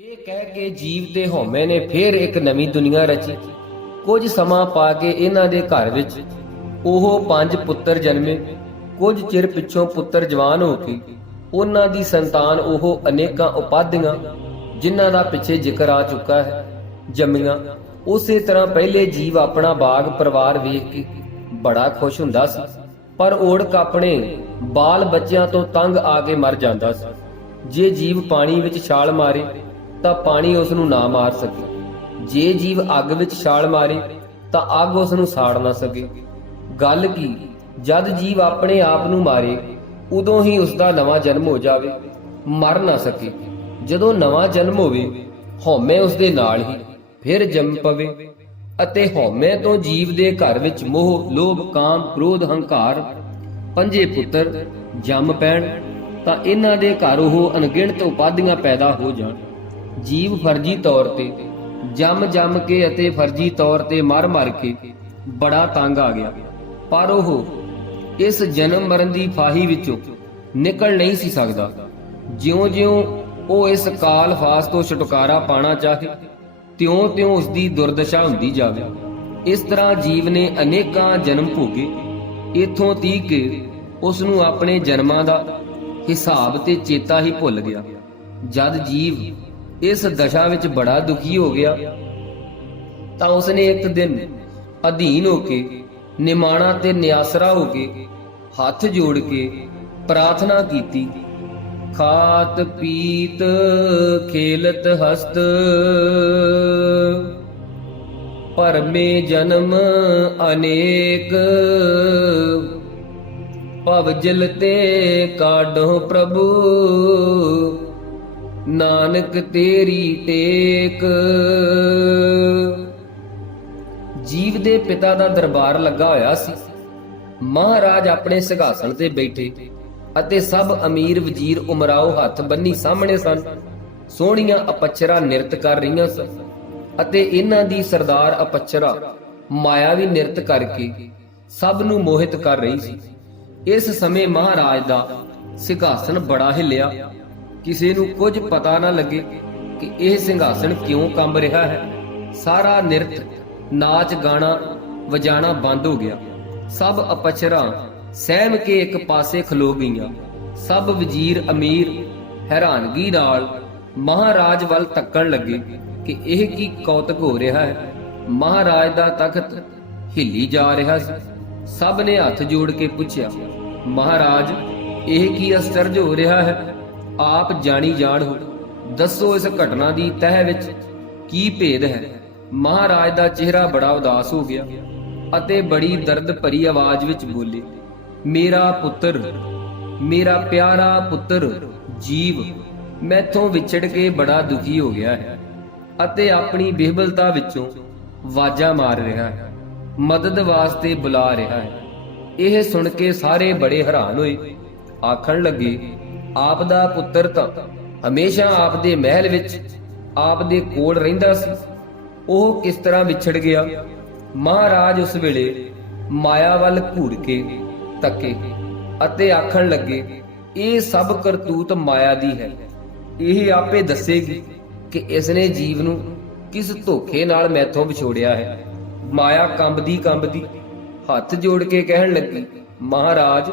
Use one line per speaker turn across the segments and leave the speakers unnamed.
ਇਹ ਕਹਿ ਕੇ ਜੀਵ ਤੇ ਹਉਮੈ ਨੇ ਫੇਰ ਇੱਕ ਨਵੀਂ ਦੁਨੀਆ ਰਚੀ। ਕੁਝ ਸਮਾਂ ਪਾ ਕੇ ਇਹਨਾਂ ਦੇ ਘਰ ਵਿੱਚ ਉਹ ਪੰਜ ਪੁੱਤਰ ਜਨਮੇ, ਕੁਝ ਚਿਰ ਪਿੱਛੋਂ ਪੁੱਤਰ ਜਵਾਨ ਹੋ ਕੇ। ਉਹਨਾਂ ਦੀ ਸੰਤਾਨ ਉਹ ਅਨੇਕਾਂ ਉਪਾਧੀਆਂ, ਜਿਨ੍ਹਾਂ ਦਾ ਪਿੱਛੇ ਜ਼ਿਕਰ ਆ ਚੁੱਕਾ ਹੈ, ਜੰਮੀਆਂ। ਉਸੇ ਤਰ੍ਹਾਂ ਪਹਿਲੇ ਜੀਵ ਆਪਣਾ ਬਾਗ ਪਰਿਵਾਰ ਵੇਖ ਕੇ ਬੜਾ ਖੁਸ਼ ਹੁੰਦਾ ਸੀ, ਪਰ ਓੜਕ ਆਪਣੇ ਬਾਲ ਬੱਚਿਆਂ ਤੋਂ ਤੰਗ ਆ ਕੇ ਮਰ ਜਾਂਦਾ ਸੀ। ਜੇ ਜੀਵ ਪਾਣੀ ਵਿੱਚ ਛਾਲ ਮਾਰੇ ਤਾਂ ਪਾਣੀ ਉਸ ਨੂੰ ਨਾ ਮਾਰ ਸਕੇ। ਜੇ ਜੀਵ ਅੱਗ ਵਿੱਚ ਛਾਲ ਮਾਰੇ, ਤਾਂ ਅੱਗ ਉਸ ਨੂੰ ਸਾੜ ਨਾ ਸਕੇ। ਗੱਲ ਕੀ? ਜਦ ਜੀਵ ਆਪਣੇ ਆਪ ਨੂੰ ਮਾਰੇ, ਉਦੋਂ ਹੀ ਉਸ ਦਾ ਨਵਾਂ ਜਨਮ ਹੋ ਜਾਵੇ, ਮਰ ਨਾ ਸਕੇ। ਜਦੋਂ ਨਵਾਂ ਜਨਮ ਹੋਵੇ, ਹਉਮੈ ਉਸ ਦੇ ਨਾਲ ਹੀ, ਫਿਰ ਜੰਮ ਪਵੇ। ਅਤੇ ਹਉਮੈ ਤੋਂ ਜੀਵ ਦੇ ਘਰ ਵਿੱਚ ਮੋਹ, ਲੋਭ, ਕਾਮ, ਕ੍ਰੋਧ, ਹੰਕਾਰ, ਪੰਜੇ ਪੁੱਤਰ, ਜੰਮ ਪੈਣ, ਤਾਂ ਇਹਨਾਂ ਦੇ ਘਰ ਉਹ ਅਣਗਿਣਤ ਉਪਾਧੀਆਂ ਪੈਦਾ ਹੋ ਜਾਣ। ਜੀਵ ਫਰਜੀ ਤੌਰ ਤੇ, ਜੰਮ ਜੰਮ ਕੇ ਅਤੇ ਫਰਜੀ ਤੌਰ ਤੇ ਮਰ ਮਰ ਕੇ ਬੜਾ ਤੰਗ ਆ ਗਿਆ। ਪਰ ਉਹ ਇਸ ਜਨਮ ਮਰਨ ਦੀ ਫਾਹੀ ਵਿੱਚੋਂ ਨਿਕਲ ਨਹੀਂ ਸੀ ਸਕਦਾ। ਜਿਉਂ-ਜਿਉਂ ਉਹ ਇਸ ਕਾਲ ਫਾਸ ਤੋਂ ਛੁਟਕਾਰਾ ਪਾਣਾ ਚਾਹੇ, ਤਿਉਂ-ਤਿਉਂ ਉਸ ਦੀ ਦੁਰਦਸ਼ਾ ਹੁੰਦੀ ਜਾਵੇ। ਇਸ ਤਰ੍ਹਾਂ ਜੀਵ ਨੇ ਅਨੇਕਾਂ ਜਨਮ ਭੋਗੇ। ਇਥੋਂ ਤੀਕ ਕਿ ਉਸ ਨੂੰ ਆਪਣੇ ਜਨਮਾਂ ਦਾ ਹਿਸਾਬ ਤੇ ਚੇਤਾ ਹੀ ਭੁੱਲ ਗਿਆ। ਜਦ ਜੀਵ ਇਸ ਦਸ਼ਾ ਵਿੱਚ ਬੜਾ ਦੁਖੀ ਹੋ ਗਿਆ। ਤਾਂ ਉਸਨੇ ਇੱਕ ਦਿਨ ਅਧੀਨ ਹੋ ਕੇ ਨਿਮਾਣਾ ਤੇ ਨਿਆਸਰਾ ਹੋ ਕੇ ਹੱਥ ਜੋੜ ਕੇ ਪ੍ਰਾਰਥਨਾ ਕੀਤੀ। ਖਾਤ, ਪੀਤ, ਖੇਲਤ, ਹਸਤ ਪਰਮੇ ਜਨਮ ਅਨੇਕ, ਭਵ ਜਲ ਤੇ ਕਾਢੋ ਪ੍ਰਭੂ। ਨਾਨਕ ਤੇਰੀ ਟੇਕ। ਜੀਵ ਦੇ ਪਿਤਾ ਦਾ ਦਰਬਾਰ ਲੱਗਾ ਹੋਇਆ ਸੀ। ਮਹਾਰਾਜ ਆਪਣੇ ਸਿੰਘਾਸਣ ਤੇ ਬੈਠੇ ਅਤੇ ਸਭ ਅਮੀਰ ਵਜ਼ੀਰ ਉਮਰਾਓ ਹੱਥ ਬੰਨੀ ਸਾਹਮਣੇ ਸਨ। ਸੋਹਣੀਆਂ ਅਪਚਰਾ ਨਿਰਤ ਕਰ ਰਹੀਆਂ ਸਨ ਅਤੇ ਇਹਨਾਂ ਦੀ ਸਰਦਾਰ ਅਪਚਰਾ ਮਾਇਆਵੀ ਨਿਰਤ ਕਰਕੇ ਸਭ ਨੂੰ ਮੋਹਿਤ ਕਰ ਰਹੀ ਸੀ। ਇਸ ਸਮੇਂ ਮਹਾਰਾਜ ਦਾ ਸਿੰਘਾਸਣ ਬੜਾ ਹਿੱਲਿਆ। ਕਿਸੇ ਨੂੰ ਕੁਝ ਪਤਾ ਨਾ ਲੱਗੇ ਕਿ ਇਹ ਸਿੰਘਾਸਣ ਕਿਉਂ ਕੰਬ ਰਿਹਾ ਹੈ। ਸਾਰਾ ਨਿਰਤ ਨਾਚ ਗਾਣਾ ਵਜਾਣਾ ਬੰਦ ਹੋ ਗਿਆ। ਸਭ ਅਪਚਰਾ ਸਹਿਮ ਕੇ ਇੱਕ ਪਾਸੇ ਖਲੋ ਗਈਆਂ। ਸਭ ਵਜ਼ੀਰ ਅਮੀਰ ਹੈਰਾਨਗੀ ਨਾਲ ਮਹਾਰਾਜ ਵੱਲ ਤੱਕਣ ਲੱਗੇ ਕਿ ਇਹ ਕੀ ਕੌਤਕ ਹੋ ਰਿਹਾ ਹੈ। ਮਹਾਰਾਜ ਦਾ ਤਖਤ ਹਿੱਲੀ ਜਾ ਰਿਹਾ ਸੀ। ਸਭ ਨੇ ਹੱਥ ਜੋੜ ਕੇ ਪੁੱਛਿਆ, ਮਹਾਰਾਜ, ਇਹ ਕੀ ਅਸਚਰਜ ਹੋ ਰਿਹਾ ਹੈ? ਆਪ ਜਾਣੀ ਜਾਣ ਹੋ। ਦੱਸੋ ਇਸ ਘਟਨਾ ਦੀ ਤਹਿ ਵਿੱਚ ਕੀ ਭੇਦ ਹੈ? ਮਹਾਰਾਜ ਦਾ ਚਿਹਰਾ ਬੜਾ ਉਦਾਸ ਹੋ ਗਿਆ ਅਤੇ ਬੜੀ ਦਰਦ ਭਰੀ ਆਵਾਜ਼ ਵਿੱਚ ਬੋਲੇ, ਮੇਰਾ ਪੁੱਤਰ, ਮੇਰਾ ਪਿਆਰਾ ਪੁੱਤਰ, ਜੀਵ, ਮੈਥੋਂ ਵਿਛੜ ਕੇ ਬੜਾ ਦੁਖੀ ਹੋ ਗਿਆ ਹੈ ਅਤੇ ਆਪਣੀ ਬਿਹਬਲਤਾ ਵਿੱਚੋਂ ਵਾਜਾ ਮਾਰ ਰਿਹਾ ਹੈ, ਮਦਦ ਵਾਸਤੇ ਬੁਲਾ ਰਿਹਾ ਹੈ। ਇਹ ਸੁਣ ਕੇ ਸਾਰੇ ਬੜੇ ਹੈਰਾਨ ਹੋਏ, ਆਖਣ ਲੱਗੇ ਆਪ ਦਾ ਪੁੱਤਰ ਤਾਂ ਹਮੇਸ਼ਾ ਆਪ ਦੇ ਮਹਿਲ ਵਿੱਚ ਆਪ ਦੇ ਕੋਲ ਰਹਿੰਦਾ ਸੀ। ਉਹ ਕਿਸ ਤਰ੍ਹਾਂ ਵਿਛੜ ਗਿਆ? ਮਹਾਰਾਜ ਉਸ ਵੇਲੇ ਮਾਇਆ ਵੱਲ ਘੂਰ ਕੇ ਤੱਕੇ ਅਤੇ ਆਖਣ ਲੱਗੇ, ਇਹ ਸਭ ਕਰਤੂਤ ਮਾਇਆ ਦੀ ਹੈ। ਇਹ ਆਪੇ ਦੱਸੇਗੀ ਕਿ ਇਸ ਨੇ ਜੀਵ ਨੂੰ ਕਿਸ ਧੋਖੇ ਨਾਲ ਮੈਥੋਂ ਵਿਛੋੜਿਆ ਹੈ। ਮਾਇਆ ਕੰਬਦੀ ਕੰਬਦੀ ਹੱਥ ਜੋੜ ਕੇ ਕਹਿਣ ਲੱਗੀ, ਮਹਾਰਾਜ,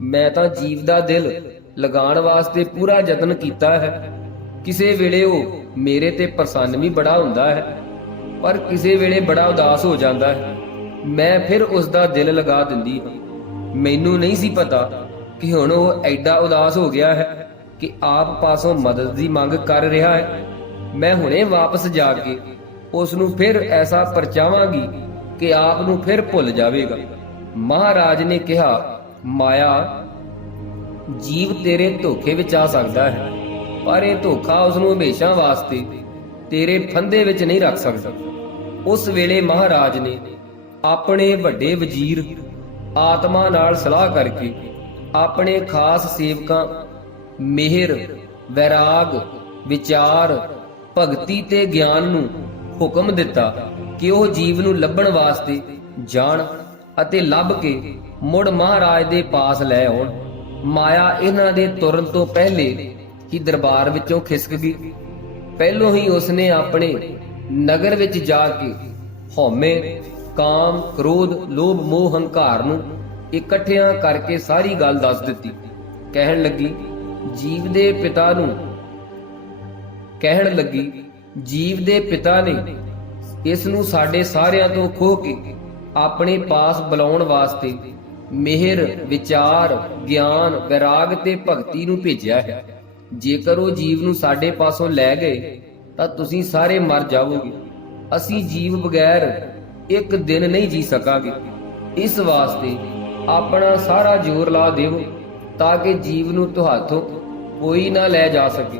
ਮੈਂ ਤਾਂ ਜੀਵ ਦਾ ਦਿਲ ਲਗਾਉਣ ਵਾਸਤੇ ਪੂਰਾ ਯਤਨ ਕੀਤਾ ਹੈ। ਕਿਸੇ ਵੇਲੇ ਉਹ ਮੇਰੇ ਤੇ ਪ੍ਰਸੰਨ ਵੀ ਬੜਾ ਹੁੰਦਾ ਹੈ, ਪਰ ਕਿਸੇ ਵੇਲੇ ਬੜਾ ਉਦਾਸ ਹੋ ਜਾਂਦਾ ਹੈ। ਮੈਂ ਫਿਰ ਉਸ ਦਾ ਦਿਲ ਲਗਾ ਦਿੰਦੀ ਹਾਂ। ਮੈਨੂੰ ਨਹੀਂ ਸੀ ਪਤਾ ਕਿ ਹੁਣ ਉਹ ਐਡਾ ਉਦਾਸ ਹੋ ਗਿਆ ਹੈ ਕਿ ਆਪ ਪਾਸੋਂ ਮਦਦ ਦੀ ਮੰਗ ਕਰ ਰਿਹਾ ਹੈ। ਮੈਂ ਹੁਣੇ ਵਾਪਸ ਜਾ ਕੇ ਉਸ ਨੂੰ ਫਿਰ ਐਸਾ ਪਰਚਾਵਾਂਗੀ ਕਿ ਆਪ ਨੂੰ ਫਿਰ ਭੁੱਲ ਜਾਵੇਗਾ। ਮਹਾਰਾਜ ਨੇ ਕਿਹਾ, ਮਾਇਆ ਜੀਵ ਤੇਰੇ ਧੋਖੇ ਵਿੱਚ ਆ ਸਕਦਾ ਹੈ, ਪਰ ਇਹ ਧੋਖਾ ਉਸ ਨੂੰ ਹਮੇਸ਼ਾ ਵਾਸਤੇ ਤੇਰੇ ਫੰਦੇ ਵਿੱਚ ਨਹੀਂ ਰੱਖ ਸਕਦਾ। ਉਸ ਵੇਲੇ ਮਹਾਰਾਜ ਨੇ ਆਪਣੇ ਵੱਡੇ ਵਜ਼ੀਰ ਆਤਮਾ ਨਾਲ ਸਲਾਹ ਕਰਕੇ ਆਪਣੇ ਖਾਸ ਸੇਵਕਾਂ ਮਿਹਰ, ਵੈਰਾਗ, ਵਿਚਾਰ, ਭਗਤੀ ਤੇ ਗਿਆਨ ਨੂੰ ਹੁਕਮ ਦਿੱਤਾ ਕਿ ਉਹ ਜੀਵ ਨੂੰ ਲੱਭਣ ਵਾਸਤੇ ਜਾਣ ਅਤੇ ਲੱਭ ਕੇ ਮੁੜ ਮਹਾਰਾਜ ਦੇ ਪਾਸ ਲੈ ਆਉਣ। ਮਾਇਆ ਇਹਨਾਂ ਦੇ ਤੁਰਨ ਤੋਂ ਪਹਿਲੇ ਹੀ ਦਰਬਾਰ ਵਿੱਚੋਂ ਖਿਸਕ ਗਈ। ਪਹਿਲੋਂ ਹੀ ਉਸਨੇ ਆਪਣੇ ਨਗਰ ਵਿੱਚ ਜਾ ਕੇ ਹਉਮੈ, ਕਾਮ, ਕ੍ਰੋਧ, ਲੋਭ, ਮੋਹ, ਹੰਕਾਰ ਨੂੰ ਇਕੱਠਿਆਂ ਕਰਕੇ ਸਾਰੀ ਗੱਲ ਦੱਸ ਦਿੱਤੀ। ਕਹਿਣ ਲੱਗੀ, ਜੀਵ ਦੇ ਪਿਤਾ ਨੂੰ ਕਹਿਣ ਲੱਗੀ, ਜੀਵ ਦੇ ਪਿਤਾ ਨੇ ਇਸ ਨੂੰ ਸਾਡੇ ਸਾਰਿਆਂ ਤੋਂ ਖੋਹ ਕੇ ਆਪਣੇ ਪਾਸ ਬੁਲਾਉਣ ਵਾਸਤੇ ਮਿਹਰ, ਵਿਚਾਰ, ਗਿਆਨ, ਵਿਰਾਗ ਤੇ ਭਗਤੀ ਨੂੰ ਭੇਜਿਆ ਹੈ। ਜੇਕਰ ਉਹ ਜੀਵ ਨੂੰ ਸਾਡੇ ਪਾਸੋਂ ਲੈ ਗਏ, ਤਾਂ ਤੁਸੀਂ ਸਾਰੇ ਮਰ ਜਾਵੋਗੇ। ਅਸੀਂ ਜੀਵ ਬਗੈਰ ਇੱਕ ਦਿਨ ਨਹੀਂ ਜੀ ਸਕਾਂਗੇ। ਇਸ ਵਾਸਤੇ ਆਪਣਾ ਸਾਰਾ ਜ਼ੋਰ ਲਾ ਦਿਓ, ਤਾਂ ਕਿ ਜੀਵ ਨੂੰ ਤੁਹਾਥੋਂ ਕੋਈ ਨਾ ਲੈ ਜਾ ਸਕੇ।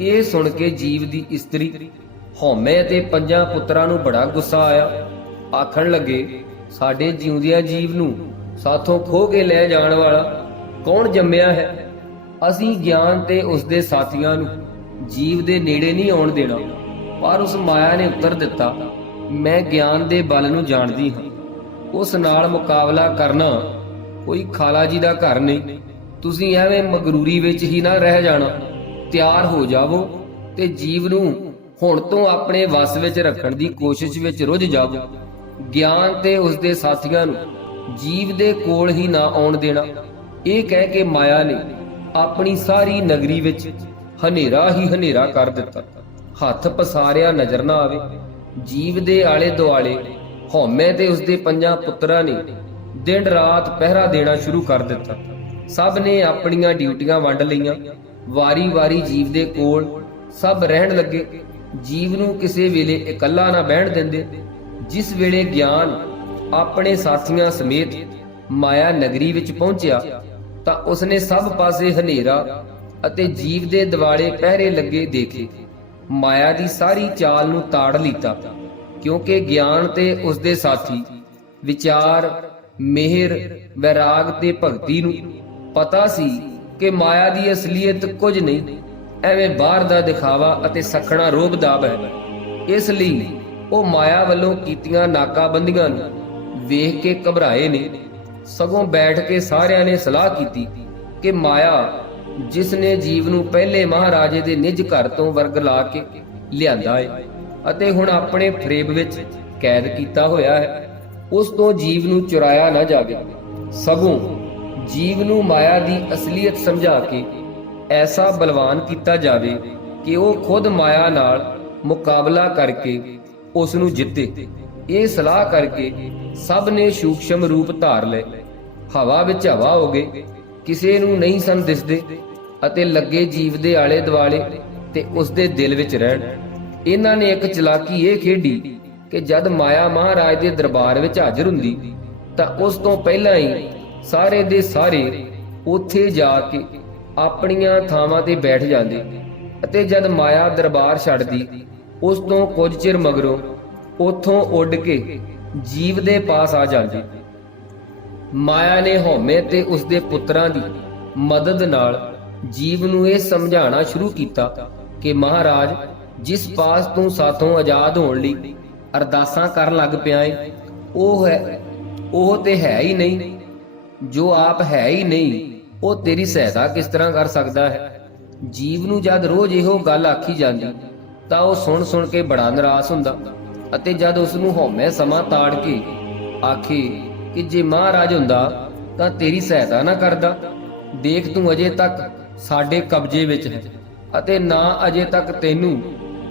ਇਹ ਸੁਣ ਕੇ ਜੀਵ ਦੀ ਇਸਤਰੀ ਹਉਮੈ ਅਤੇ ਪੰਜਾਂ ਪੁੱਤਰਾਂ ਨੂੰ ਬੜਾ ਗੁੱਸਾ ਆਇਆ। ਆਖਣ ਲੱਗੇ, ਸਾਡੇ ਜਿਉਂਦਿਆਂ ਜੀਵ ਨੂੰ ਸਾਥੋਂ ਖੋ ਕੇ ਲੈ ਜਾਣ ਵਾਲਾ ਕੌਣ ਜੰਮਿਆ ਹੈ? ਅਸੀਂ ਗਿਆਨ ਤੇ ਉਸ ਦੇ ਸਾਥੀਆਂ ਨੂੰ ਜੀਵ ਦੇ ਨੇੜੇ ਨਹੀਂ ਆਉਣ ਦੇਣਾ, ਪਰ ਉਸ ਮਾਇਆ ਨੇ ਉੱਤਰ ਦਿੱਤਾ, ਮੈਂ ਗਿਆਨ ਦੇ ਬਲ ਨੂੰ ਜਾਣਦੀ ਹਾਂ। ਉਸ ਨਾਲ ਮੁਕਾਬਲਾ ਕਰਨਾ ਕੋਈ ਖਾਲਾ ਜੀ ਦਾ ਘਰ ਨਹੀਂ। ਤੁਸੀਂ ਐਵੇਂ ਮਗਰੂਰੀ ਵਿੱਚ ਹੀ ਨਾ ਰਹਿ ਜਾਣਾ। ਤਿਆਰ ਹੋ ਜਾਵੋ ਤੇ ਜੀਵ ਨੂੰ ਹੁਣ ਤੋਂ ਆਪਣੇ ਵਸ ਵਿੱਚ ਰੱਖਣ ਦੀ ਕੋਸ਼ਿਸ਼ ਵਿੱਚ ਰੁੱਝ ਜਾਵੋ। ਗਿਆਨ ਤੇ ਉਸ ਦੇ ਸਾਥੀਆਂ ਨੂੰ ਜੀਵ ਦੇ ਕੋਲ ਹੀ ਨਾ ਆਉਣ ਦੇਣਾ। ਇਹ ਕਹਿ ਕੇ ਮਾਇਆ ਨੇ ਆਪਣੀ ਸਾਰੀ ਨਗਰੀ ਵਿੱਚ ਹਨੇਰਾ ਹੀ ਹਨੇਰਾ ਕਰ ਦਿੱਤਾ। ਹੱਥ ਪਸਾਰਿਆ ਨਜ਼ਰ ਨਾ ਆਵੇ। ਜੀਵ ਦੇ ਆਲੇ ਦੁਆਲੇ ਹਉਮੈ ਤੇ ਉਸਦੇ ਪੰਜਾਂ ਪੁੱਤਰਾਂ ਨੇ ਦਿਨ ਰਾਤ ਪਹਿਰਾ ਦੇਣਾ ਸ਼ੁਰੂ ਕਰ ਦਿੱਤਾ। ਸਭ ਨੇ ਆਪਣੀਆਂ ਡਿਊਟੀਆਂ ਵੰਡ ਲਈਆਂ। ਵਾਰੀ-ਵਾਰੀ ਜੀਵ ਦੇ ਕੋਲ ਸਭ ਰਹਿਣ ਲੱਗੇ। ਜੀਵ ਨੂੰ ਕਿਸੇ ਵੇਲੇ ਇਕੱਲਾ ਨਾ ਬਹਿਣ ਦਿੰਦੇ। ਜਿਸ ਵੇਲੇ ਗਿਆਨ ਆਪਣੇ ਸਾਥੀਆਂ ਸਮੇਤ ਮਾਇਆ ਨਗਰੀ ਵਿੱਚ ਪਹੁੰਚਿਆ, ਤਾਂ ਉਸਨੇ ਸਭ ਪਾਸੇ ਹਨੇਰਾ ਅਤੇ ਜੀਵ ਦੇ ਦਿਵਾਲੇ ਪਹਿਰੇ ਲੱਗੇ ਦੇਖੇ। ਮਾਇਆ ਦੀ ਸਾਰੀ ਚਾਲ ਨੂੰ ਤਾੜ ਲੀਤਾ, ਕਿਉਂਕਿ ਗਿਆਨ ਤੇ ਉਸ ਸਾਥੀ, ਵਿਚਾਰ, ਮਿਹਰ, ਵਿਰਾਗ ਤੇ ਭਗਤੀ ਨੂੰ ਪਤਾ ਸੀ ਕਿ ਮਾਇਆ ਦੀ ਅਸਲੀਅਤ ਕੁਝ ਨਹੀਂ, ਐਵੇਂ ਬਾਹਰ ਦਾ ਦਿਖਾਵਾ ਅਤੇ ਸਖਣਾ ਰੋਬ ਦਾਬ ਹੈ। ਇਸ ਲਈ ਉਹ ਮਾਇਆ ਵੱਲੋਂ ਕੀਤੀਆਂ ਨਾਕਾਬੰਦੀਆਂ ਨੂੰ ਵੇਖ ਕੇ ਘਬਰਾਏ ਨੇ। ਸਗੋਂ ਬੈਠ ਕੇ ਸਾਰਿਆਂ ਨੇ ਸਲਾਹ ਕੀਤੀ ਕਿ ਮਾਇਆ, ਜਿਸ ਨੇ ਜੀਵ ਨੂੰ ਪਹਿਲੇ ਮਹਾਰਾਜੇ ਦੇ ਨਿਜ ਘਰ ਤੋਂ ਵਰਗ ਲਾ ਕੇ ਲਿਆਂਦਾ ਹੈ ਅਤੇ ਹੁਣ ਆਪਣੇ ਫਰੇਬ ਵਿੱਚ ਕੈਦ ਕੀਤਾ ਹੋਇਆ ਹੈ, ਉਸ ਤੋਂ ਜੀਵ ਨੂੰ ਚੁਰਾਇਆ ਨਾ ਜਾਵੇ। ਸਗੋਂ ਜੀਵ ਨੂੰ ਮਾਇਆ ਦੀ ਅਸਲੀਅਤ ਸਮਝਾ ਕੇ ਐਸਾ ਬਲਵਾਨ ਕੀਤਾ ਜਾਵੇ ਕਿ ਉਹ ਖੁਦ ਮਾਇਆ ਨਾਲ ਮੁਕਾਬਲਾ ਕਰਕੇ ਉਸ ਨੂੰ ਜਿੱਤੇ। ਇਹ ਸਲਾਹ ਕਰਕੇ ਸਭ ਨੇ ਸੂਖਸ਼ਮ ਰੂਪ ਧਾਰ ਲਏ। ਹਵਾ ਵਿੱਚ ਹਵਾ ਹੋ ਗਏ ਕਿਸੇ ਨੂੰ ਨਹੀਂ ਸਨ ਦਿਸਦੇ ਅਤੇ ਲੱਗੇ ਜੀਵ ਦੇ ਆਲੇ ਦੁਆਲੇ ਤੇ ਉਸ ਦੇ ਦਿਲ ਵਿੱਚ ਰਹਿਣ। ਇਹਨਾਂ ਨੇ ਇੱਕ ਚਲਾਕੀ ਇਹ ਖੇਡੀ ਕਿ ਜਦ ਮਾਇਆ ਮਹਾਰਾਜ ਦੇ ਦਰਬਾਰ ਵਿੱਚ ਹਾਜ਼ਰ ਹੁੰਦੀ, ਤਾਂ ਉਸ ਤੋਂ ਪਹਿਲਾਂ ਹੀ ਸਾਰੇ ਦੇ ਸਾਰੇ ਉੱਥੇ ਜਾ ਕੇ ਆਪਣੀਆਂ ਥਾਵਾਂ ਤੇ ਬੈਠ ਜਾਂਦੇ ਅਤੇ ਜਦ ਮਾਇਆ ਦਰਬਾਰ ਛੱਡਦੀ, ਉਸ ਤੋਂ ਕੁਝ ਚਿਰ ਮਗਰੋਂ ਉਥੋਂ ਉੱਡ ਕੇ ਜੀਵ ਦੇ ਪਾਸ ਆ ਜਾਂਦੀ। ਮਾਇਆ ਨੇ ਹਉਮੈ ਤੇ ਉਸ ਦੇ ਪੁੱਤਰਾਂ ਦੀ ਮਦਦ ਨਾਲ ਜੀਵ ਨੂੰ ਇਹ ਸਮਝਾਉਣਾ ਸ਼ੁਰੂ ਕੀਤਾ ਕਿ ਮਹਾਰਾਜ, ਜਿਸ ਪਾਸ ਤੂੰ ਸਾਥੋਂ ਆਜ਼ਾਦ ਹੋਣ ਲਈ ਅਰਦਾਸਾਂ ਕਰਨ ਲੱਗ ਪਿਆ ਏ, ਉਹ ਹੈ, ਉਹ ਤੇ ਹੈ ਹੀ ਨਹੀਂ। ਜੋ ਆਪ ਹੈ ਹੀ ਨਹੀਂ, ਉਹ ਤੇਰੀ ਸਹਾਇਤਾ ਕਿਸ ਤਰ੍ਹਾਂ ਕਰ ਸਕਦਾ ਹੈ? ਜੀਵ ਨੂੰ ਜਦ ਰੋਜ਼ ਇਹੋ ਗੱਲ ਆਖੀ ਜਾਂਦੀ, ਤਾਂ ਉਹ ਸੁਣ ਸੁਣ ਕੇ ਬੜਾ ਨਿਰਾਸ਼ ਹੁੰਦਾ। ਅਤੇ ਜਦ ਉਸ ਨੂੰ ਹਉਮੈ ਸਮਾਂ ਤਾੜ ਕੇ ਆਖੇ ਕਿ ਜੇ ਮਹਾਰਾਜ ਹੁੰਦਾ ਤਾਂ ਤੇਰੀ ਸਹਾਇਤਾ ਨਾ ਕਰਦਾ, ਦੇਖ ਤੂੰ ਅਜੇ ਤੱਕ ਸਾਡੇ ਕਬਜ਼ੇ ਵਿੱਚ ਹੈ ਅਤੇ ਨਾ ਅਜੇ ਤੱਕ ਤੈਨੂੰ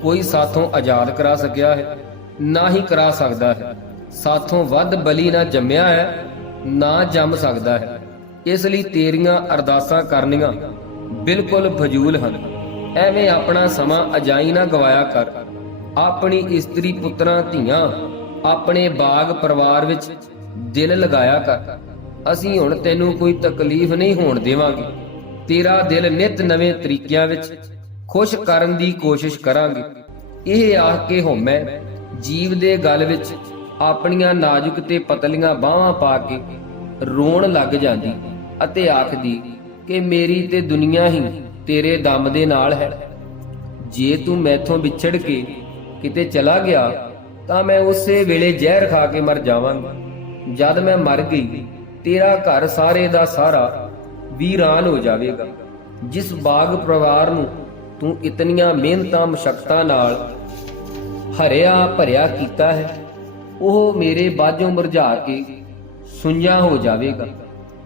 ਕੋਈ ਸਾਥੋਂ ਆਜ਼ਾਦ ਕਰਾ ਸਕਿਆ ਹੈ, ਨਾ ਹੀ ਕਰਾ ਸਕਦਾ ਹੈ। ਸਾਥੋਂ ਵੱਧ ਬਲੀ ਨਾ ਜੰਮਿਆ ਹੈ, ਨਾ ਜੰਮ ਸਕਦਾ ਹੈ। ਇਸ ਲਈ ਤੇਰੀਆਂ ਅਰਦਾਸਾਂ ਕਰਨੀਆਂ ਬਿਲਕੁਲ ਫਜ਼ੂਲ ਹਨ। ਐਵੇਂ ਆਪਣਾ ਸਮਾਂ ਅਜਾਈ ਨਾ ਗਵਾਇਆ ਕਰ। ਆਪਣੀ ਇਸਤਰੀ ਪੁੱਤਰਾਂ ਧੀਆਂ ਆਪਣੇ ਬਾਗ ਪਰਿਵਾਰ ਵਿੱਚ ਦਿਲ ਲਗਾਇਆ ਕਰ। ਅਸੀਂ ਹੁਣ ਤੈਨੂੰ ਕੋਈ ਤਕਲੀਫ ਨਹੀਂ ਹੋਣ ਦੇਵਾਂਗੇ। ਤੇਰਾ ਦਿਲ ਨਿਤ ਨਵੇਂ ਤਰੀਕਿਆਂ ਵਿੱਚ ਖੁਸ਼ ਕਰਨ ਦੀ ਕੋਸ਼ਿਸ਼ ਕਰਾਂਗੇ। ਇਹ ਆਖ ਕੇ ਹਉਮੈ ਜੀਵ ਦੇ ਗਲ ਵਿੱਚ ਆਪਣੀਆਂ ਨਾਜ਼ੁਕ ਤੇ ਪਤਲੀਆਂ ਬਾਹਾਂ ਪਾ ਕੇ ਰੋਣ ਲੱਗ ਜਾਂਦੀ ਅਤੇ ਆਖਦੀ ਕਿ ਮੇਰੀ ਤੇ ਦੁਨੀਆ ਹੀ ਤੇਰੇ ਦਮ ਦੇ ਨਾਲ ਹੈ। ਜੇ ਤੂੰ ਮੈਥੋਂ ਵਿਛੜ ਕੇ ਕਿਤੇ ਚਲਾ ਗਿਆ ਤਾਂ ਮੈਂ ਉਸੇ ਵੇਲੇ ਜ਼ਹਿਰ ਖਾ ਕੇ ਮਰ ਜਾਵਾਂਗੀ। ਜਦ ਮੈਂ ਮਰ ਗਈ, ਤੇਰਾ ਘਰ ਸਾਰੇ ਦਾ ਸਾਰਾ ਵੀਰਾਨ ਹੋ ਜਾਵੇਗਾ। ਜਿਸ ਬਾਗ ਪਰਿਵਾਰ ਨੂੰ ਤੂੰ ਇਤਨੀਆਂ ਮਿਹਨਤਾਂ, ਮਸ਼ਕਤਾਂ ਨਾਲ ਹਰਿਆ ਭਰਿਆ ਕੀਤਾ ਹੈ, ਉਹ ਮੇਰੇ ਬਾਝੋਂ ਮੁਰਝਾ ਕੇ ਸੁੰਝਾ ਹੋ ਜਾਵੇਗਾ।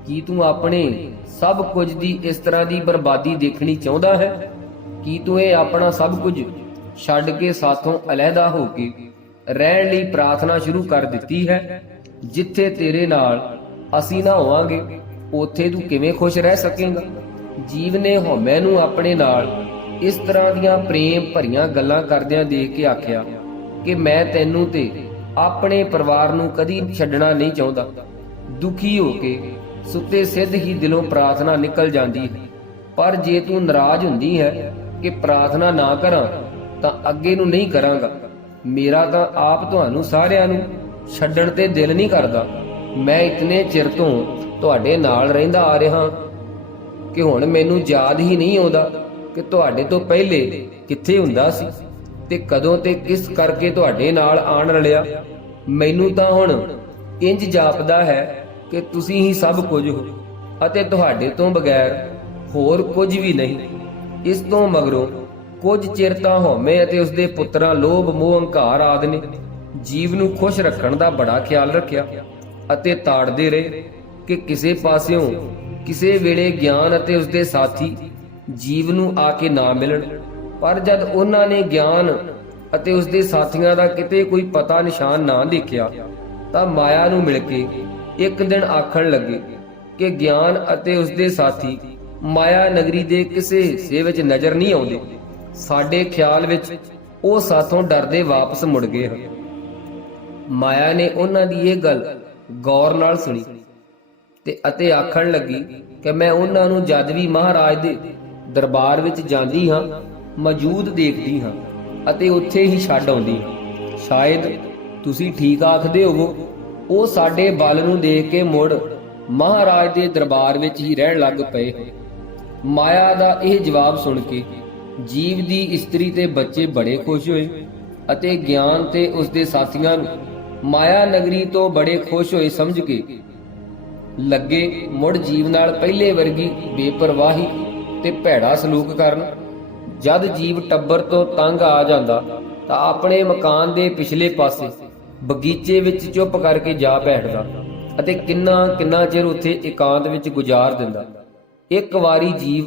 ਕੀ ਤੂੰ ਆਪਣੇ ਸਭ ਕੁਝ ਦੀ ਇਸ ਤਰ੍ਹਾਂ ਦੀ ਬਰਬਾਦੀ ਦੇਖਣੀ ਚਾਹੁੰਦਾ ਹੈ? ਕੀ ਤੂੰ ਇਹ ਆਪਣਾ ਸਭ ਕੁਝ ਛੱਡ ਕੇ ਸਾਥੋਂ ਅਲੱਗਾ ਹੋ ਕੇ ਰਹਿਣ ਲਈ ਪ੍ਰਾਰਥਨਾ ਸ਼ੁਰੂ ਕਰ ਦਿੱਤੀ ਹੈ। ਜਿੱਥੇ ਤੇਰੇ ਨਾਲ ਅਸੀਂ ਨਾ ਹੋਵਾਂਗੇ ਉੱਥੇ ਤੂੰ ਕਿਵੇਂ ਖੁਸ਼ ਰਹਿ ਸਕੇਂਗਾ? ਜੀਵ ਨੇ ਹਉਮੈ ਨੂੰ ਆਪਣੇ ਨਾਲ ਇਸ ਤਰ੍ਹਾਂ ਦੀਆਂ ਪ੍ਰੇਮ ਭਰੀਆਂ ਗੱਲਾਂ ਕਰਦਿਆਂ ਦੇਖ ਕੇ ਆਖਿਆ ਕਿ ਮੈਂ ਤੈਨੂੰ ਤੇ ਆਪਣੇ ਪਰਿਵਾਰ ਨੂੰ ਕਦੀ ਛੱਡਣਾ ਨਹੀਂ ਚਾਹੁੰਦਾ। ਦੁਖੀ ਹੋ ਕੇ ਸੁੱਤੇ ਸਿੱਧ ਹੀ ਦਿਲੋਂ ਪ੍ਰਾਰਥਨਾ ਨਿਕਲ ਜਾਂਦੀ ਹੈ। ਪਰ ਜੇ ਤੂੰ ਨਾਰਾਜ਼ ਹੁੰਦੀ ਹੈ ਕਿ ਪ੍ਰਾਰਥਨਾ ਨਾ ਕਰਾਂ ਤਾਂ ਅੱਗੇ ਨੂੰ ਨਹੀਂ ਕਰਾਂਗਾ। ਮੇਰਾ ਤਾਂ ਆਪ ਤੁਹਾਨੂੰ ਸਾਰਿਆਂ ਨੂੰ ਛੱਡਣ ਤੇ ਦਿਲ ਨਹੀਂ ਕਰਦਾ। ਮੈਂ ਇਤਨੇ ਚਿਰ ਤੋਂ ਤੁਹਾਡੇ ਨਾਲ ਰਹਿੰਦਾ ਆ ਰਿਹਾ ਕਿ ਹੁਣ ਮੈਨੂੰ ਯਾਦ ਹੀ ਨਹੀਂ ਆਉਂਦਾ ਕਿ ਤੁਹਾਡੇ ਤੋਂ ਪਹਿਲੇ ਕਿੱਥੇ ਹੁੰਦਾ ਸੀ ਤੇ ਕਦੋਂ ਤੇ ਕਿਸ ਕਰਕੇ ਤੁਹਾਡੇ ਨਾਲ ਆਣ ਰਲਿਆ। ਮੈਨੂੰ ਤਾਂ ਹੁਣ ਇੰਜ ਜਾਪਦਾ ਹੈ ਕਿ ਤੁਸੀਂ ਹੀ ਸਭ ਕੁਝ ਹੋ ਅਤੇ ਤੁਹਾਡੇ ਤੋਂ ਬਗੈਰ ਹੋਰ ਕੁਝ ਵੀ ਨਹੀਂ। ਇਸ ਤੋਂ ਮਗਰੋਂ ਕੁਝ ਚਿਰ ਤਾਂ ਹਉਮੈ ਅਤੇ ਉਸਦੇ ਪੁੱਤਰਾਂ ਲੋਭ, ਮੋਹ, ਹੰਕਾਰ ਆਦਿ ਨੇ ਜੀਵ ਨੂੰ ਖੁਸ਼ ਰੱਖਣ ਦਾ ਬੜਾ ਖਿਆਲ ਰੱਖਿਆ ਅਤੇ ਤਾੜਦੇ ਰਹੇ ਕਿ ਕਿਸੇ ਪਾਸਿਓਂ ਕਿਸੇ ਵੇਲੇ ਗਿਆਨ ਅਤੇ ਉਸਦੇ ਸਾਥੀ ਜੀਵ ਨੂੰ ਆ ਕੇ ਨਾ ਮਿਲਣ। ਪਰ ਜਦ ਉਹਨਾਂ ਨੇ ਗਿਆਨ ਅਤੇ ਉਸਦੇ ਸਾਥੀਆਂ ਦਾ ਕਿਤੇ ਕੋਈ ਪਤਾ ਨਿਸ਼ਾਨ ਨਾ ਦੇਖਿਆ, ਤਾਂ ਮਾਇਆ ਨੂੰ ਮਿਲ ਕੇ ਇੱਕ ਦਿਨ ਆਖਣ ਲੱਗੇ ਕਿ ਗਿਆਨ ਅਤੇ ਉਸਦੇ ਸਾਥੀ ਮਾਇਆ ਨਗਰੀ ਦੇ ਕਿਸੇ ਹਿੱਸੇ ਵਿੱਚ ਨਜ਼ਰ ਨਹੀਂ ਆਉਂਦੇ। ਸਾਡੇ ਖਿਆਲ ਵਿੱਚ ਉਹ ਸਾਥੋਂ ਡਰਦੇ ਵਾਪਸ ਮੁੜ ਗਏ ਮਾਇਆ ਨੇ ਉਹਨਾਂ ਦੀ ਇਹ ਗੱਲ ਗੌਰ ਨਾਲ ਸੁਣੀ ਤੇ ਅਤੇ ਆਖਣ ਲੱਗੀ ਕਿ ਮੈਂ ਉਹਨਾਂ ਨੂੰ ਜਦ ਵੀ ਮਹਾਰਾਜ ਦੇ ਦਰਬਾਰ ਵਿੱਚ ਜਾਂਦੀ ਹਾਂ, ਮੌਜੂਦ ਦੇਖਦੀ ਹਾਂ ਅਤੇ ਉੱਥੇ ਹੀ ਛੱਡ ਆਉਂਦੀ ਹਾਂ। ਸ਼ਾਇਦ ਤੁਸੀਂ ਠੀਕ ਆਖਦੇ ਹੋਵੋ, ਉਹ ਸਾਡੇ ਬਲ ਨੂੰ ਦੇਖ ਕੇ ਮੁੜ ਮਹਾਰਾਜ ਦੇ ਦਰਬਾਰ ਵਿੱਚ ਹੀ ਰਹਿਣ ਲੱਗ ਪਏ ਮਾਇਆ ਦਾ ਇਹ ਜਵਾਬ ਸੁਣ ਕੇ ਜੀਵ ਦੀ ਇਸਤਰੀ ਤੇ ਬੱਚੇ ਬੜੇ ਖੁਸ਼ ਹੋਏ ਅਤੇ ਗਿਆਨ ਤੇ ਉਸਦੇ ਸਾਥੀਆਂ ਨੂੰ ਮਾਇਆ ਨਗਰੀ ਤੋਂ ਬੜੇ ਖੁਸ਼ ਹੋਏ ਸਮਝ ਕੇ ਲੱਗੇ ਮੁੜ ਜੀਵ ਨਾਲ ਪਹਿਲੇ ਵਰਗੀ ਬੇਪਰਵਾਹੀ ਤੇ ਭੈੜਾ ਸਲੂਕ ਕਰਨ। ਜਦ ਜੀਵ ਟੱਬਰ ਤੋਂ ਤੰਗ ਆ ਜਾਂਦਾ ਤਾਂ ਆਪਣੇ ਮਕਾਨ ਦੇ ਪਿਛਲੇ ਪਾਸੇ ਬਗੀਚੇ ਵਿੱਚ ਚੁੱਪ ਕਰਕੇ ਜਾ ਬੈਠਦਾ ਅਤੇ ਕਿੰਨਾ ਕਿੰਨਾ ਚਿਰ ਉੱਥੇ ਇਕਾਂਤ ਵਿੱਚ ਗੁਜ਼ਾਰ ਦਿੰਦਾ। ਇੱਕ ਵਾਰੀ ਜੀਵ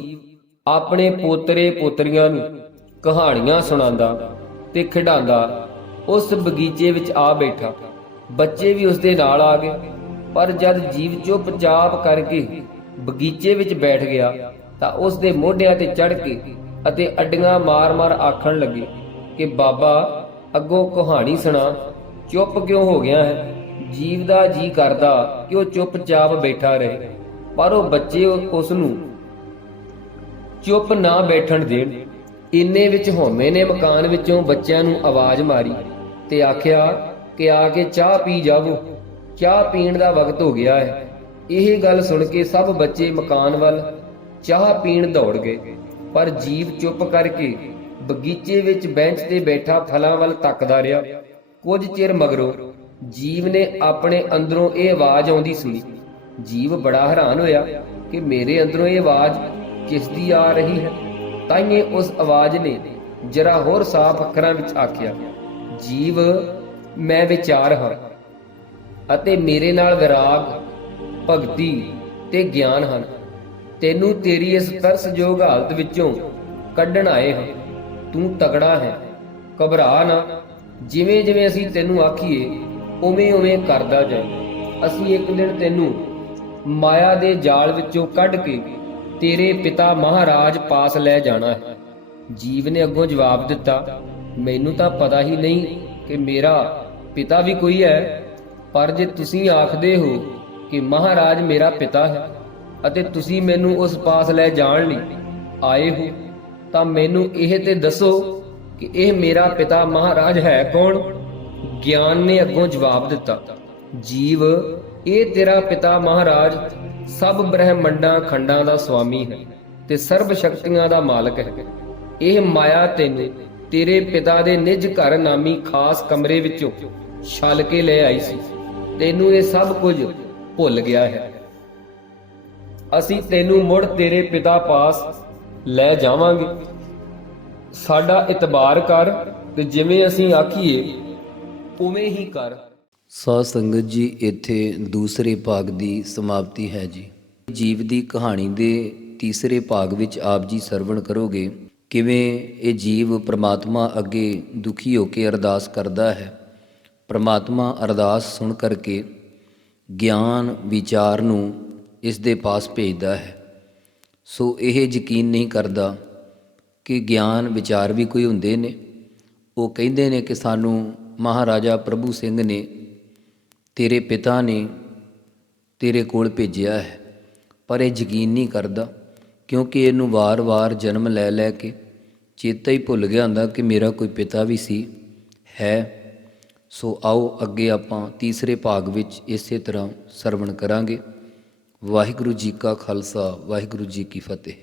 ਆਪਣੇ ਪੋਤਰੇ ਪੋਤਰੀਆਂ ਨੂੰ ਕਹਾਣੀਆਂ ਸੁਣਾਉਂਦਾ ਤੇ ਖਿਡਾਉਂਦਾ, ਉਸ ਬਗੀਚੇ ਵਿੱਚ ਆ ਬੈਠਾ। ਬੱਚੇ ਵੀ ਉਸ ਦੇ ਨਾਲ ਆ ਗਏ, ਪਰ ਜਦ ਜੀਵ ਚੁੱਪਚਾਪ ਕਰਕੇ ਬਗੀਚੇ ਵਿੱਚ ਬੈਠ ਗਿਆ, ਤਾਂ ਉਸ ਦੇ ਮੋਢਿਆਂ ਤੇ ਚੜ ਕੇ ਅਤੇ ਅੱਡੀਆਂ ਮਾਰ-ਮਾਰ ਆਖਣ ਲੱਗੇ ਕਿ, ਬਾਬਾ, ਅੱਗੋਂ ਕਹਾਣੀ ਸੁਣਾ, ਚੁੱਪ ਕਿਉਂ ਹੋ ਗਿਆ ਹੈ? ਜੀਵ ਦਾ ਜੀ ਕਰਦਾ ਕਿ ਉਹ ਚੁੱਪਚਾਪ ਬੈਠਾ ਰਹੇ। ਪਰ ਉਹ ਬੱਚੇ ਉਸ ਨੂੰ ਚੁੱਪ ਨਾ ਬੈਠਣ ਦੇਣ। ਇੰਨੇ ਵਿੱਚ ਹੋਮੇ ਨੇ ਮਕਾਨ ਵਿੱਚੋਂ ਬੱਚਿਆਂ ਨੂੰ ਆਵਾਜ਼ ਮਾਰੀ ਤੇ ਆਖਿਆ ਕਿ ਆ ਕੇ ਚਾਹ ਪੀ ਜਾਵੋ। ਚਾਹ ਪੀਣ ਦਾ ਵਕਤ ਹੋ ਗਿਆ ਹੈ। ਇਹ ਗੱਲ ਸੁਣ ਕੇ ਸਭ ਬੱਚੇ ਮਕਾਨ ਵੱਲ ਚਾਹ ਪੀਣ ਦੌੜ ਗਏ। ਪਰ ਜੀਵ ਚੁੱਪ ਕਰਕੇ ਬਗੀਚੇ ਵਿੱਚ ਬੈਂਚ ਤੇ ਬੈਠਾ ਫਲਾਂ ਵੱਲ ਤੱਕਦਾ ਰਿਹਾ। ਕੁਝ ਚਿਰ ਮਗਰੋਂ ਜੀਵ ਨੇ ਆਪਣੇ ਅੰਦਰੋਂ ਇਹ ਆਵਾਜ਼ ਆਉਂਦੀ ਸੁਣੀ। ਜੀਵ ਬੜਾ ਹੈਰਾਨ ਹੋਇਆ ਕਿ ਮੇਰੇ ਅੰਦਰੋਂ ਇਹ ਆਵਾਜ਼ ਕਿਸ ਦੀ ਆ ਰਹੀ ਹੈ? ਤਾਈਏ ਉਸ ਆਵਾਜ਼ ਨੇ ਜਰਾ ਹੋਰ ਸਾਫ਼ ਅੱਖਰਾਂ ਵਿੱਚ ਆਖਿਆ, ਜੀਵ, ਮੈਂ ਵਿਚਾਰ ਹਾਂ ਅਤੇ ਮੇਰੇ ਨਾਲ ਵਿਰਾਗ, ਭਗਤੀ ਤੇ ਗਿਆਨ ਹਨ। ਤੈਨੂੰ ਤੇਰੀ ਇਸ ਤਰਸਯੋਗ ਹਾਲਤ ਵਿੱਚੋਂ ਕੱਢਣ ਆਏ ਹਾਂ। ਤੂੰ ਤਗੜਾ ਹੈ, ਘਬਰਾ ਨਾ। ਜਿਵੇਂ ਜਿਵੇਂ ਅਸੀਂ ਤੈਨੂੰ ਆਖੀਏ ਉਵੇਂ ਉਵੇਂ ਕਰਦਾ ਜਾ। ਅਸੀਂ ਇੱਕ ਦਿਨ ਤੈਨੂੰ ਮਾਇਆ ਦੇ ਜਾਲ ਵਿੱਚੋਂ ਕੱਢ ਕੇ ਤੇਰੇ ਪਿਤਾ ਮਹਾਰਾਜ ਪਾਸ ਲੈ ਜਾਣਾ ਹੈ। ਜੀਵ ਨੇ ਅੱਗੋਂ ਜਵਾਬ ਦਿੱਤਾ, ਮੈਨੂੰ ਤਾਂ ਪਤਾ ਹੀ ਨਹੀਂ ਕਿ ਮੇਰਾ ਪਿਤਾ ਵੀ ਕੋਈ ਹੈ, ਪਰ ਜੇ ਤੁਸੀਂ ਆਖਦੇ ਹੋ ਕਿ ਮਹਾਰਾਜ ਮੇਰਾ ਪਿਤਾ ਹੈ ਅਤੇ ਤੁਸੀਂ ਮੈਨੂੰ ਉਸ ਪਾਸ ਲੈ ਜਾਣ ਲਈ ਆਏ ਹੋ, ਤਾਂ ਮੈਨੂੰ ਇਹ ਤੇ ਦੱਸੋ ਕਿ ਇਹ ਮੇਰਾ ਪਿਤਾ ਮਹਾਰਾਜ ਹੈ ਕੌਣ? ਗਿਆਨ ਨੇ ਅੱਗੋਂ ਜਵਾਬ ਦਿੱਤਾ, ਜੀਵ, ਇਹ ਤੇਰਾ ਪਿਤਾ ਮਹਾਰਾਜ ਸਭ ਬ੍ਰਹਿਮੰਡਾਂ ਖੰਡਾਂ ਦਾ ਸੁਆਮੀ ਹੈ ਤੇ ਸਰਬ ਸ਼ਕਤੀਆਂ ਦਾ ਮਾਲਕ ਹੈ। ਇਹ ਮਾਇਆ ਤੈਨੂੰ ਤੇਰੇ ਪਿਤਾ ਦੇ ਨਿਜ ਘਰ ਨਾਮੀ ਖਾਸ ਕਮਰੇ ਵਿੱਚੋਂ ਛਲ ਕੇ ਲੈ ਆਈ ਸੀ। ਤੈਨੂੰ ਇਹ ਸਭ ਕੁਝ ਭੁੱਲ ਗਿਆ ਹੈ। ਅਸੀਂ ਤੈਨੂੰ ਮੁੜ ਤੇਰੇ ਪਿਤਾ ਪਾਸ ਲੈ ਜਾਵਾਂਗੇ। ਸਾਡਾ ਇਤਬਾਰ ਕਰ ਤੇ ਜਿਵੇਂ ਅਸੀਂ ਆਖੀਏ, ਉਵੇਂ ਹੀ ਕਰ।
ਸਾਧ ਸੰਗਤ ਜੀ, ਇੱਥੇ ਦੂਸਰੇ ਭਾਗ ਦੀ ਸਮਾਪਤੀ ਹੈ ਜੀ। ਜੀਵ ਦੀ ਕਹਾਣੀ ਦੇ ਤੀਸਰੇ ਭਾਗ ਵਿੱਚ ਆਪ ਜੀ ਸਰਵਣ ਕਰੋਗੇ, ਕਿਵੇਂ ਇਹ ਜੀਵ ਪ੍ਰਮਾਤਮਾ ਅੱਗੇ ਦੁਖੀ ਹੋ ਕੇ ਅਰਦਾਸ ਕਰਦਾ ਹੈ। ਪ੍ਰਮਾਤਮਾ ਅਰਦਾਸ ਸੁਣ ਕਰਕੇ ਗਿਆਨ, ਵਿਚਾਰ ਨੂੰ ਇਸ ਦੇ ਪਾਸ ਭੇਜਦਾ ਹੈ। ਸੋ ਇਹ ਯਕੀਨ ਨਹੀਂ ਕਰਦਾ ਕਿ ਗਿਆਨ, ਵਿਚਾਰ ਵੀ ਕੋਈ ਹੁੰਦੇ ਨੇ। ਉਹ ਕਹਿੰਦੇ ਨੇ ਕਿ ਸਾਨੂੰ ਮਹਾਰਾਜਾ ਪ੍ਰਭੂ ਸਿੰਘ ਨੇ ਤੇਰੇ ਪਿਤਾ ਨੇ ਤੇਰੇ ਕੋਲ ਭੇਜਿਆ ਹੈ, ਪਰ ਇਹ ਯਕੀਨ ਨਹੀਂ ਕਰਦਾ, ਕਿਉਂਕਿ ਇਹਨੂੰ ਵਾਰ-ਵਾਰ ਜਨਮ ਲੈ ਲੈ ਕੇ ਚੇਤਾ ਹੀ ਭੁੱਲ ਗਿਆ ਹੁੰਦਾ ਕਿ ਮੇਰਾ ਕੋਈ ਪਿਤਾ ਵੀ ਸੀ, ਹੈ। ਸੋ ਆਓ ਅੱਗੇ ਆਪਾਂ ਤੀਸਰੇ ਭਾਗ ਵਿੱਚ ਇਸੇ ਤਰ੍ਹਾਂ ਸਰਵਣ ਕਰਾਂਗੇ। ਵਾਹਿਗੁਰੂ ਜੀ ਕਾ ਖਾਲਸਾ, ਵਾਹਿਗੁਰੂ ਜੀ ਕੀ ਫਤਿਹ।